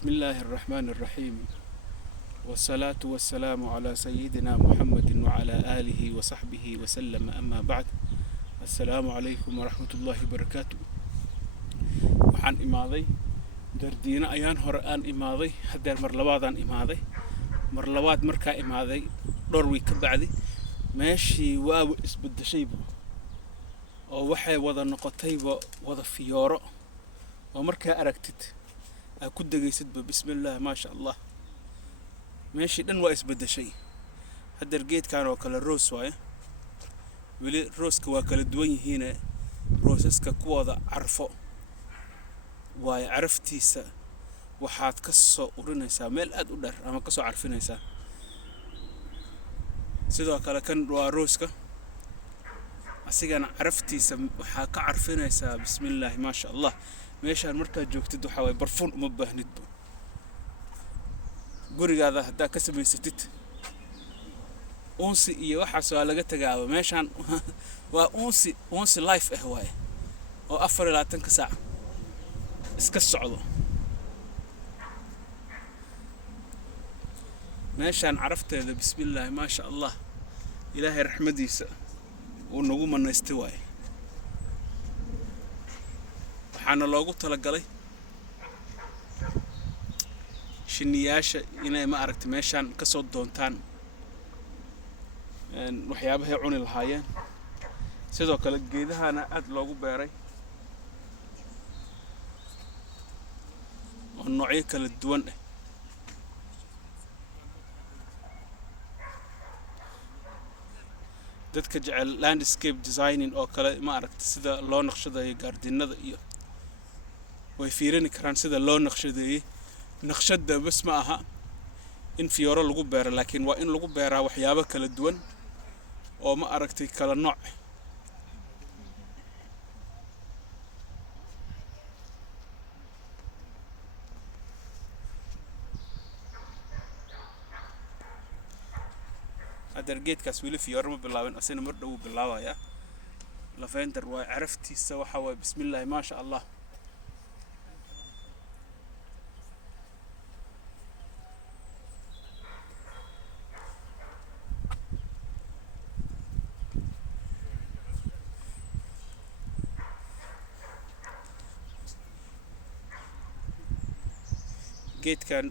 بسم الله الرحمن الرحيم والصلاة والسلام على سيدنا محمد وعلى آله وصحبه وسلم أما بعد السلام عليكم ورحمة الله وبركاته وحان إماضي دردينا أيان هرآن إماضي هدير مرلوادان إماضي مرلواد مركا إماضي دروي كبعدي ماشي واو اسبد شيبو ووحي وضا نقطيبو وضا فيورو ومركا أركتت أكود جيسد بسم الله ما شاء الله ماشي دن وايس بده شيء هذا الجيت كانوا كل الروس واي ولي روس كواكل الدوين هنا روسس كقوة عرفه واي عرفتي سا وحات كسو ورنيسا ميل أد ودر أما كسو عرفينيسا سيدو كلا كان روسكا أسيجان عرفتي سا وحاك عرفينيسا بسم الله ما شاء الله meeshaan markaa joogtid waxa way barfuun uma baahnidba gurigaada hadaa ka samaysatid unsi iyo waxa soo laga tagaaba meeshaan waa unsi life ah way oo 24 saac iska socdo meeshaan carafteeda bismillaah ma sha Allah ilaahay raxmadiisa uu nagu manaystay way waxaana loogu talagalay shiniyaasha inay ma aragti meeshaan ka soo doontaan waxyaabaha cuni lahaayeen sidoo kale geedahana aad loogu beeray oo noocyo kala duwan ah dadka jecel landscape designing oo kale ma aragti sida loo naqshadeeyo gaardinada iyo way fiirin karaan sida loo naqshadeeyay naqshada bas ma aha in fiyooro lagu beero laakiin waa in lagu beeraa waxyaabo kala duwan oo ma aragtay kala nooc adargeedkaas wili fiyooro ma bilaabin asina mar dhow bilaabaya lavender waa caraftiisa waxa way bismillaah ma sha Allah geed kan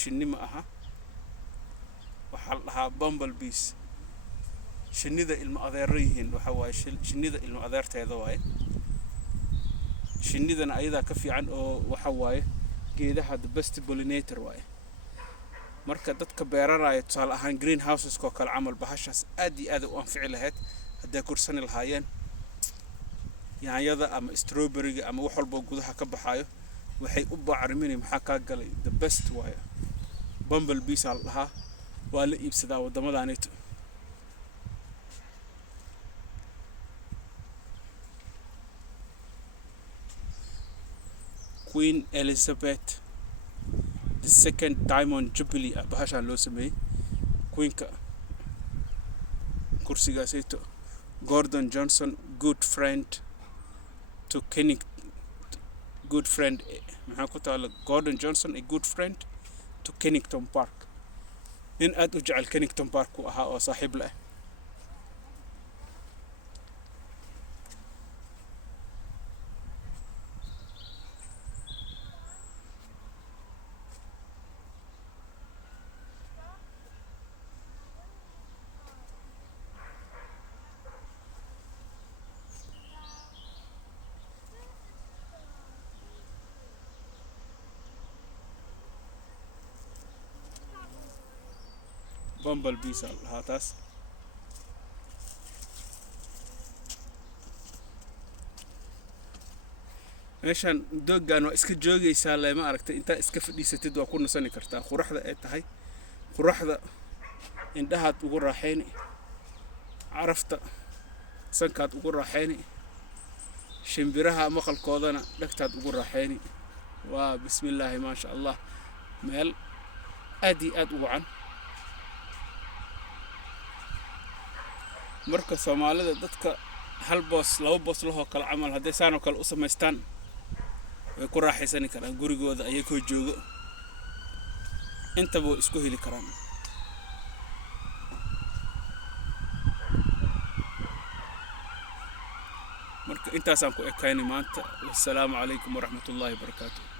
shinni ma aha waxa la dhahaa bumblebees shinnida ilmo adeerayeen waxa way shinnida ilmo adeerteeda way shinnidana ayada ka fiican oo waxa way geedaha the best pollinator way marka dadka beeranaya tusaale ahaan greenhouses ko kala amal bahashaas aad iyo aad u anfici lahayd haday kursan lahaayeen yaanyada ama strawberry ama wax walba gudaha ka baxayo waxay u baacrimin maxaa ka galay the best way bumblebees al laha waa la iibsadaa wadamadaanito Queen Elizabeth the second diamond jubilee bahashan loo sameeyay queenka kursigaasayto Gordon Johnson good friend to good friend Gordon Johnson a good friend to Kennington Park in aad u jecel Kennington Park ku ahaa oo saaxiib leh bumblebees haatas meeshan doogan waa iska joogaysaa leema aragtay inta iska fadhiisatid waa ku nasani kartaa quraxda ay tahay quraxda indhahaad ugu raaxayni carafta sankaad ugu raaxayni shimbiraha maqalkoodana dhagtaad ugu raaxayni waa bismillaah ma sha Allah meel aad iyo aad u wacan marka Soomaalida dadka hal boos laba boos loo kala amal haday saan oo kale u sameystaan way ku raaxaysan karaan gurigooda ayagoo joogo intaba isku heli karaan. marka intaasaan ku ekaynay maanta. Wassalaamu calaykum waraxmatullaahi wabarakaatuh.